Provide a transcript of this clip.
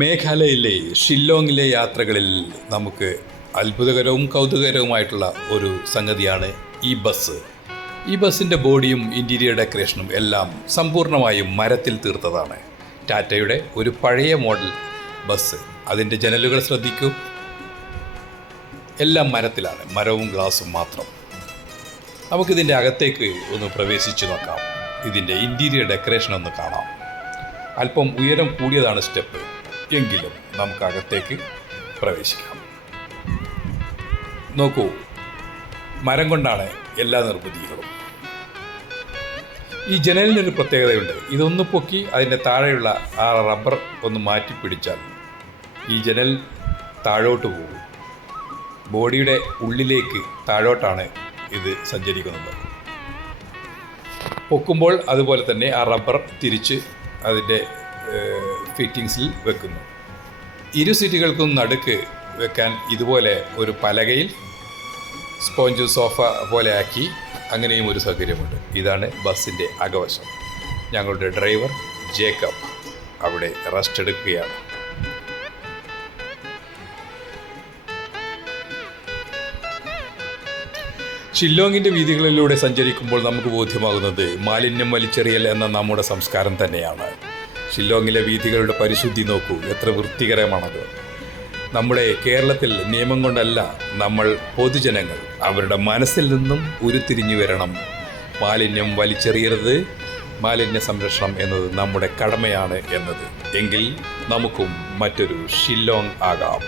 മേഘാലയയിലെ ഷില്ലോങ്ങിലെ യാത്രകളിൽ നമുക്ക് അത്ഭുതകരവും കൗതുകകരവുമായിട്ടുള്ള ഒരു സംഗതിയാണ് ഈ ബസ്. ഈ ബസ്സിൻ്റെ ബോഡിയും ഇൻറ്റീരിയർ ഡെക്കറേഷനും എല്ലാം സമ്പൂർണ്ണമായും മരത്തിൽ തീർത്തതാണ്. ടാറ്റയുടെ ഒരു പഴയ മോഡൽ ബസ്. അതിൻ്റെ ജനലുകൾ ശ്രദ്ധിക്കൂ, എല്ലാം മരത്തിലാണ്, മരവും ഗ്ലാസും മാത്രം. നമുക്കിതിൻ്റെ അകത്തേക്ക് ഒന്ന് പ്രവേശിച്ചു നോക്കാം. ഇതിൻ്റെ ഇൻറ്റീരിയർ ഡെക്കറേഷൻ ഒന്ന് കാണാം. അല്പം ഉയരം കൂടിയതാണ് സ്റ്റെപ്പ്, എങ്കിലും നമുക്കകത്തേക്ക് പ്രവേശിക്കാം. നോക്കൂ, മരം കൊണ്ടാണ് എല്ലാ നിർമ്മിതികളും. ഈ ജനലിനൊരു പ്രത്യേകതയുണ്ട്. ഇതൊന്ന് പൊക്കി അതിൻ്റെ താഴെയുള്ള ആ റബ്ബർ ഒന്ന് മാറ്റി പിടിച്ചാൽ ഈ ജനൽ താഴോട്ട് പോകും. ബോഡിയുടെ ഉള്ളിലേക്ക് താഴോട്ടാണ് ഇത് സഞ്ചരിക്കുന്നത്. പൊക്കുമ്പോൾ അതുപോലെ തന്നെ ആ റബ്ബർ തിരിച്ച് അതിൻ്റെ ഫിറ്റിങ്സിൽ വെക്കുന്നു. ഇരു സീറ്റുകൾക്കും നടുക്ക് വെക്കാൻ ഇതുപോലെ ഒരു പലകയിൽ സ്പോഞ്ച് സോഫ പോലെ ആക്കി അങ്ങനെയും ഒരു സൗകര്യമുണ്ട്. ഇതാണ് ബസ്സിൻ്റെ അകവശം. ഞങ്ങളുടെ ഡ്രൈവർ ജേക്കബ് അവിടെ റെസ്റ്റ് എടുക്കുകയാണ്. ഷില്ലോങ്ങിൻ്റെ വീഥികളിലൂടെ സഞ്ചരിക്കുമ്പോൾ നമുക്ക് ബോധ്യമാകുന്നത് മാലിന്യം വലിച്ചെറിയൽ എന്ന നമ്മുടെ സംസ്കാരം തന്നെയാണ്. ഷില്ലോങ്ങിലെ വീഥികളുടെ പരിശുദ്ധി നോക്കൂ, എത്ര വൃത്തികരമാണത്. നമ്മുടെ കേരളത്തിൽ നിയമം കൊണ്ടല്ല, നമ്മൾ പൊതുജനങ്ങൾ അവരുടെ മനസ്സിൽ നിന്നും ഉരുത്തിരിഞ്ഞു വരണം. മാലിന്യം വലിച്ചെറിയരുത്, മാലിന്യ സംരക്ഷണം എന്നത് നമ്മുടെ കടമയാണ് എന്നത്. എങ്കിൽ നമുക്കും മറ്റൊരു ഷില്ലോങ് ആകാം.